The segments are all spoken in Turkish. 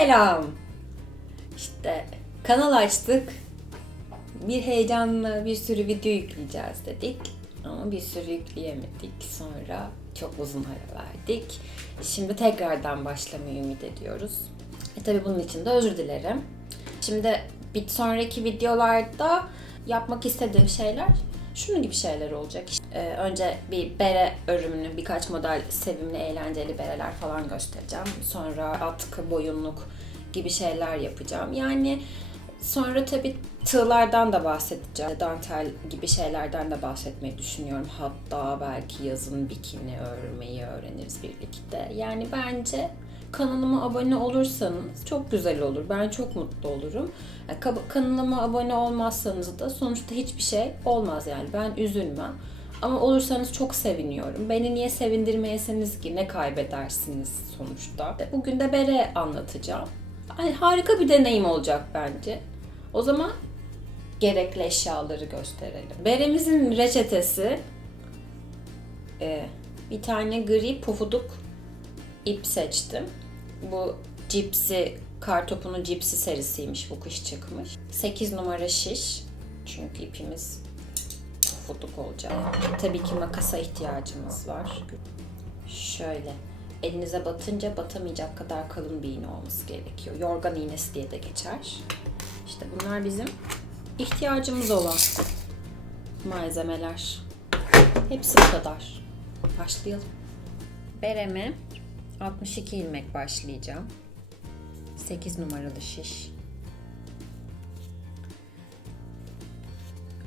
Selam. İşte kanal açtık. Bir heyecanla bir sürü video yükleyeceğiz dedik. Ama bir sürü yükleyemedik. Sonra çok uzun ara verdik. Şimdi tekrardan başlamayı ümit ediyoruz. Tabii bunun için de özür dilerim. Şimdi bir sonraki videolarda yapmak istediğim şeyler şunun gibi şeyler olacak. Önce bir bere örümünü, birkaç model sevimli, eğlenceli bereler falan göstereceğim. Sonra atkı, boyunluk gibi şeyler yapacağım. Yani sonra tabii tığlardan da bahsedeceğim. Dantel gibi şeylerden de bahsetmeyi düşünüyorum. Hatta belki yazın bikini örmeyi öğreniriz birlikte. Yani bence kanalıma abone olursanız çok güzel olur. Ben çok mutlu olurum. Kanalıma abone olmazsanız da sonuçta hiçbir şey olmaz yani. Ben üzülmem. Ama olursanız çok seviniyorum. Beni niye sevindirmeyesiniz ki? Ne kaybedersiniz sonuçta? Bugün de bere anlatacağım. Harika bir deneyim olacak bence. O zaman gerekli eşyaları gösterelim. Beremizin reçetesi bir tane gri pufuduk ip seçtim. Bu cipsi, kartopunun cipsi serisiymiş, bu kış çıkmış. 8 numara şiş. Çünkü ipimiz pufuduk olacak. Tabii ki makasa ihtiyacımız var. Şöyle. Elinize batınca batamayacak kadar kalın bir iğne olması gerekiyor. Yorgan iğnesi diye de geçer. İşte bunlar bizim ihtiyacımız olan malzemeler. Hepsi bu kadar. Başlayalım. Bereme 62 ilmek başlayacağım. 8 numaralı şiş.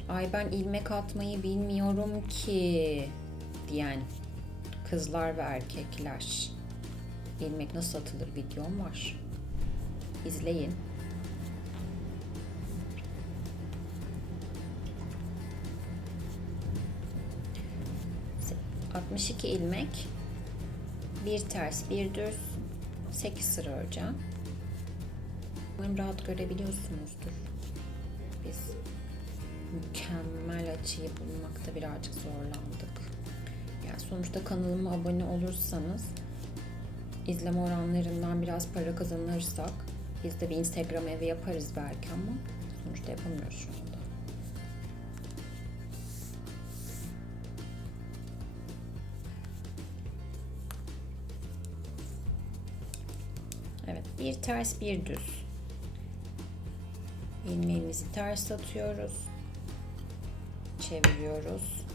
Ay ben ilmek atmayı bilmiyorum ki diyen kızlar ve erkekler. İlmek nasıl atılır videom var. İzleyin. ...62 ilmek, bir ters bir düz, 8 sıra öreceğim. Umarım rahat görebiliyorsunuzdur. Biz mükemmel açıyı bulmakta birazcık zorlandık. Yani sonuçta kanalıma abone olursanız, izleme oranlarından biraz para kazanırsak, biz de bir Instagram evi yaparız belki ama sonuçta yapamıyoruz şu anda. Evet, bir ters bir düz. İlmeğimizi ters atıyoruz. Çeviriyoruz.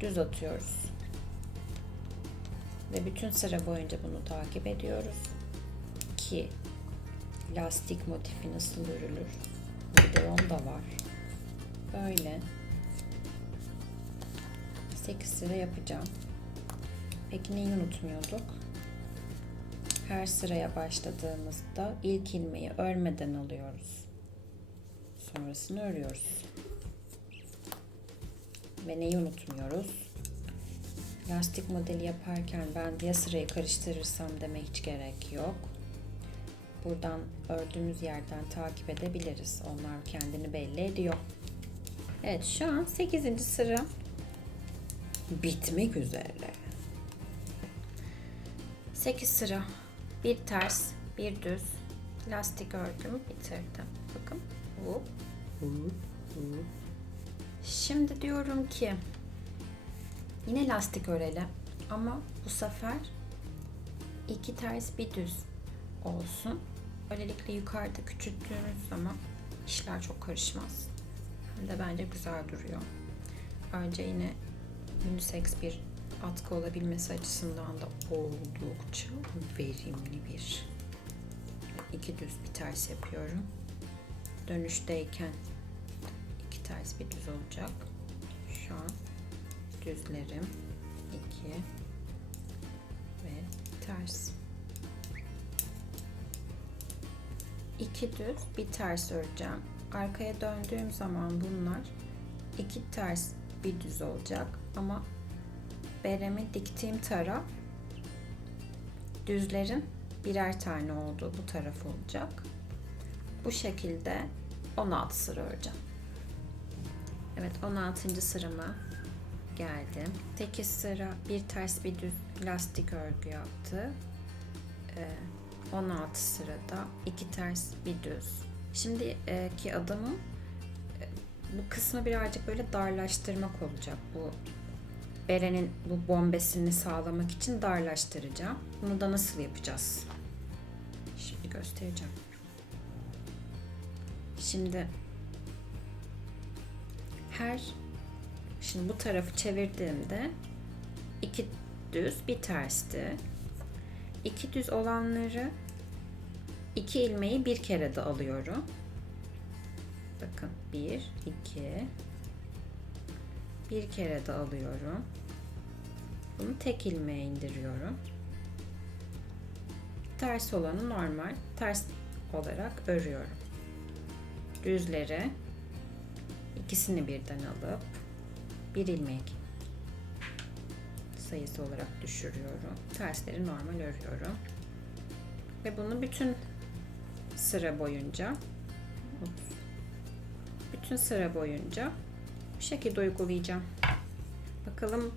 Düz atıyoruz. Ve bütün sıra boyunca bunu takip ediyoruz. Ki lastik motifi nasıl örülür? Videom da var. Böyle 8 sıra yapacağım. Peki neyi unutmuyorduk? Her sıraya başladığımızda ilk ilmeği örmeden alıyoruz. Sonrasını örüyoruz. Ve neyi unutmuyoruz? Lastik modeli yaparken ben ya sırayı karıştırırsam deme hiç gerek yok. Buradan ördüğümüz yerden takip edebiliriz. Onlar kendini belli ediyor. Evet, şu an 8. sıra bitmek üzere. 8 sıra. Bir ters, bir düz lastik ördüm, bitirdim. Bakın. Şimdi diyorum ki yine lastik örelim ama bu sefer 2 ters bir düz olsun. Böylelikle yukarıda küçülttüğümüz zaman işler çok karışmaz. Hem de bence güzel duruyor. Önce yine unisex bir atkı olabilmesi açısından da oldukça verimli bir 2 düz bir ters yapıyorum. Dönüşteyken 2 ters bir düz olacak. Şu an düzlerim 2 ve ters. 2 düz bir ters öreceğim. Arkaya döndüğüm zaman bunlar 2 ters bir düz olacak ama beremi diktiğim taraf düzlerin birer tane olduğu bu taraf olacak. Bu şekilde 16 sıra öreceğim. Evet, 16. sırama geldim. 8 sıra bir ters bir düz lastik örgü yaptı. 16 sırada 2 ters bir düz. Şimdiki adımım bu kısmı birazcık böyle darlaştırmak olacak. Bu berenin bu bombesini sağlamak için darlaştıracağım. Bunu da nasıl yapacağız? Şimdi göstereceğim. Şimdi bu tarafı çevirdiğimde 2 düz bir tersti. 2 düz olanları 2 ilmeği bir kere de alıyorum. Bakın 1, 2, bir kere de alıyorum. Bunu tek ilmeğe indiriyorum. Ters olanı normal ters olarak örüyorum. Düzleri ikisini birden alıp bir ilmek sayısı olarak düşürüyorum. Tersleri normal örüyorum. Ve bunu bütün sıra boyunca bu şekilde uygulayacağım. Bakalım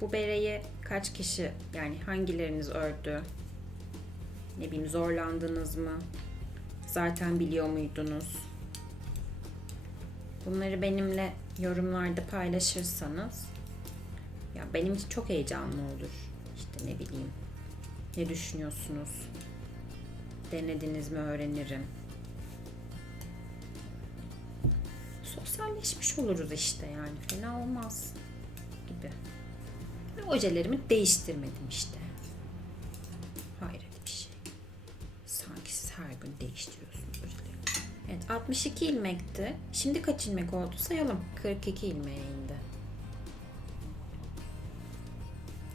bu bereyi kaç kişi, yani hangileriniz ördü? Ne bileyim, zorlandınız mı? Zaten biliyor muydunuz? Bunları benimle yorumlarda paylaşırsanız ya benim için çok heyecanlı olur. İşte ne bileyim, ne düşünüyorsunuz? Denediniz mi öğrenirim. Sosyalleşmiş oluruz işte, yani fena olmaz gibi. Ve ojelerimi değiştirmedim işte. Hayret bir şey. Sanki siz her gün değiştiriyorsunuz ojeleri. Evet, 62 ilmekti. Şimdi kaç ilmek oldu sayalım. 42 ilmeğe indi.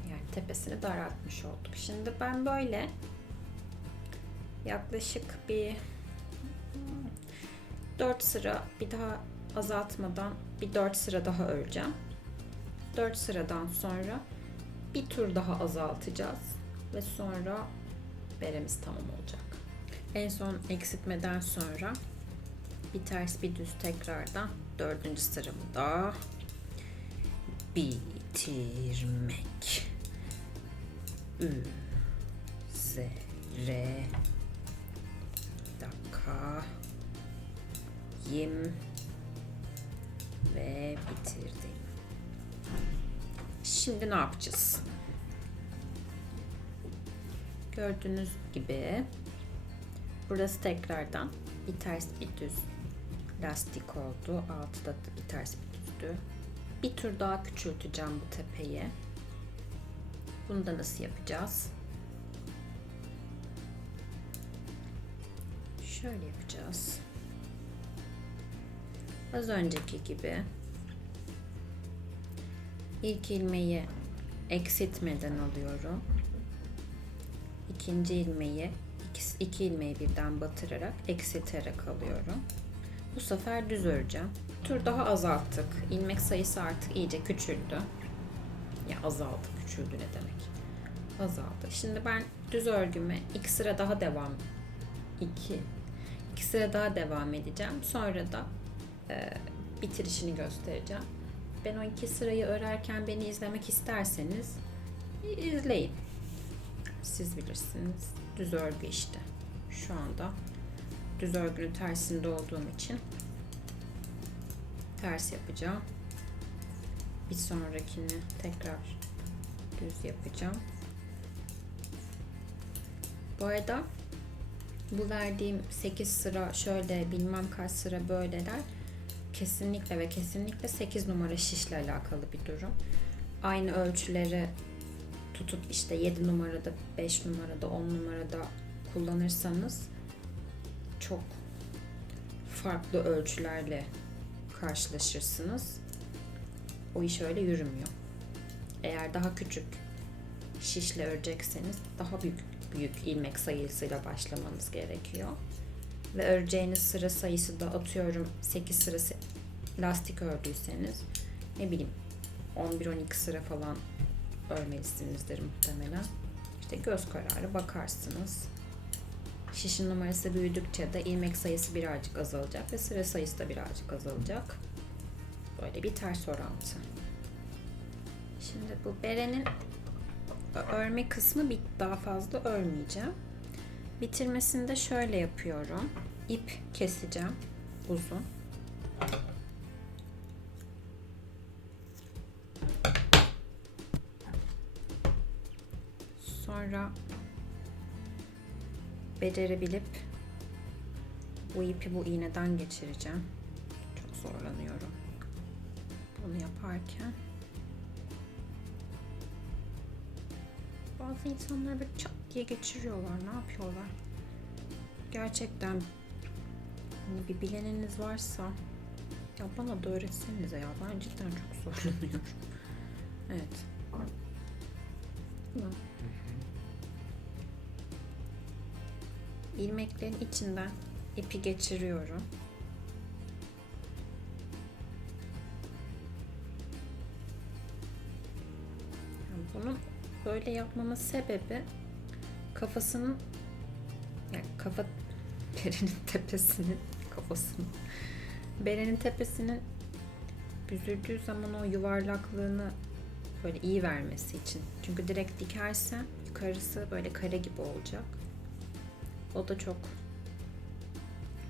Yani tepesini daraltmış olduk. Şimdi ben böyle yaklaşık bir 4 sıra, bir daha azaltmadan bir 4 sıra daha öreceğim. 4 sıradan sonra bir tur daha azaltacağız ve sonra beremiz tamam olacak. En son eksiltmeden sonra bir ters bir düz tekrardan 4. sıramı da bitirmek üzere dakikayım ve bitirdim. Şimdi ne yapacağız? Gördüğünüz gibi burası tekrardan bir ters bir düz lastik oldu. Altı da bir ters bir düzdü. Bir tur daha küçülteceğim bu tepeyi. Bunu da nasıl yapacağız? Şöyle yapacağız. Az önceki gibi ilk ilmeği eksiltmeden alıyorum. İkinci ilmeği iki ilmeği birden batırarak eksilterek alıyorum. Bu sefer düz öreceğim. Bir tur daha azalttık. İlmek sayısı artık iyice küçüldü. Ya azaldı, küçüldü ne demek? Azaldı. Şimdi ben düz örgüme iki sıra daha devam edeceğim. Sonra da bitirişini göstereceğim. Ben o 2 sırayı örerken beni izlemek isterseniz izleyin. Siz bilirsiniz. Düz örgü işte. Şu anda düz örgünün tersinde olduğum için ters yapacağım. Bir sonrakini tekrar düz yapacağım. Bu arada bu verdiğim 8 sıra şöyle bilmem kaç sıra böyleler kesinlikle ve kesinlikle 8 numara şişle alakalı bir durum. Aynı ölçüleri tutup işte 7 numarada, 5 numarada, 10 numarada kullanırsanız çok farklı ölçülerle karşılaşırsınız. O iş öyle yürümüyor. Eğer daha küçük şişle örecekseniz daha büyük ilmek sayısıyla başlamanız gerekiyor. Ve öreceğiniz sıra sayısı da atıyorum 8 sıra lastik ördüyseniz ne bileyim 11-12 sıra falan örmelisinizdir muhtemelen. İşte göz kararı bakarsınız. Şişin numarası büyüdükçe de ilmek sayısı birazcık azalacak ve sıra sayısı da birazcık azalacak. Böyle bir ters orantı. Şimdi bu berenin örme kısmı daha fazla örmeyeceğim. Bitirmesini de şöyle yapıyorum. İp keseceğim uzun. Sonra becerebilip bu ipi bu iğneden geçireceğim. Çok zorlanıyorum bunu yaparken. Bazı insanlar böyle çat diye geçiriyorlar. Ne yapıyorlar? Gerçekten hani bir bileniniz varsa ya bana da öğretsenize ya. Ben cidden çok zorlanıyorum. Evet. İlmeklerin içinden ipi geçiriyorum. Bunun böyle yapmamın sebebi kafasının, yani berenin tepesinin berenin tepesinin büzüldüğü zaman o yuvarlaklığını böyle iyi vermesi için. Çünkü direkt dikersem yukarısı böyle kare gibi olacak. O da çok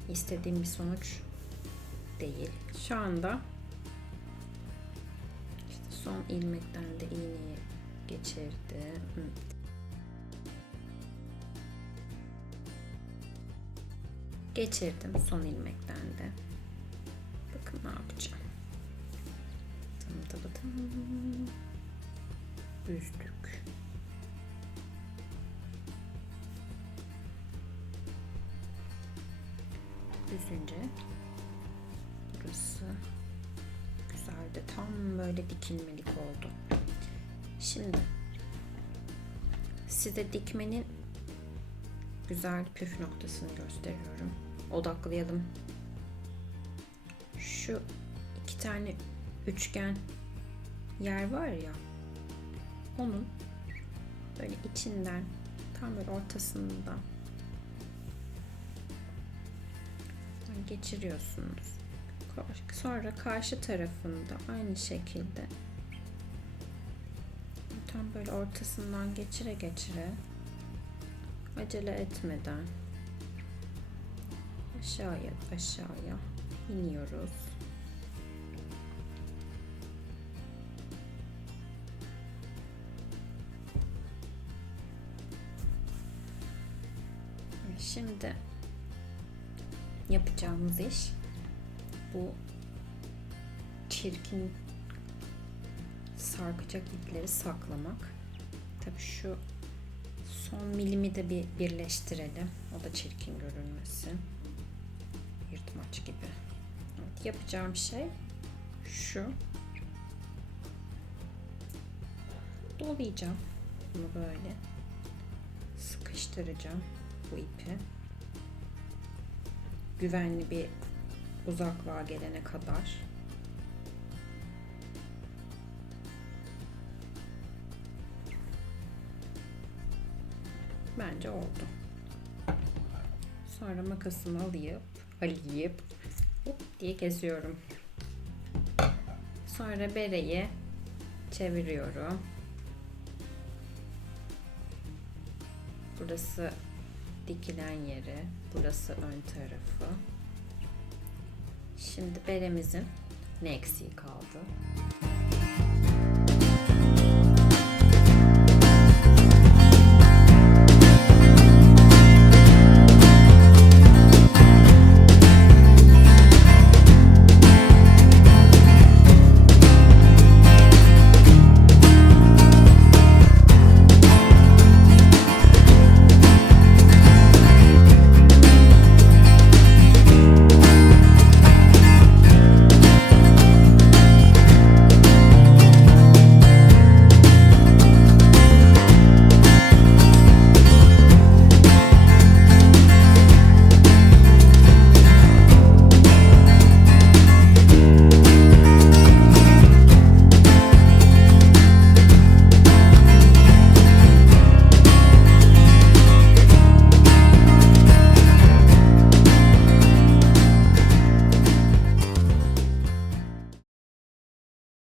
istediğim bir sonuç değil. Şu anda işte son ilmekten de iğneyi geçirdim. Geçirdim son ilmekten de. Bakın ne yapacağım. Büzdük. Büzünce burası güzel de tam böyle dikilmelik oldu. Şimdi size dikmenin güzel püf noktasını gösteriyorum. Odaklayalım. Şu iki tane üçgen yer var ya, onun böyle içinden tam böyle ortasından geçiriyorsunuz. Sonra karşı tarafında aynı şekilde tam böyle ortasından geçire acele etmeden aşağıya iniyoruz. Şimdi yapacağımız iş bu çirkin sarkacak ipleri saklamak. Tabii şu son milimi de bir birleştirelim. O da çirkin görünmesin. Yırtmaç gibi. Evet, yapacağım şey şu. Dolayacağım. Bunu böyle sıkıştıracağım bu ipi. Güvenli bir uzaklığa gelene kadar. Bence oldu. Sonra makasımı alıp hop diye geziyorum. Sonra bereyi çeviriyorum. Burası dikilen yeri, burası ön tarafı. Şimdi beremizin ne eksiği kaldı?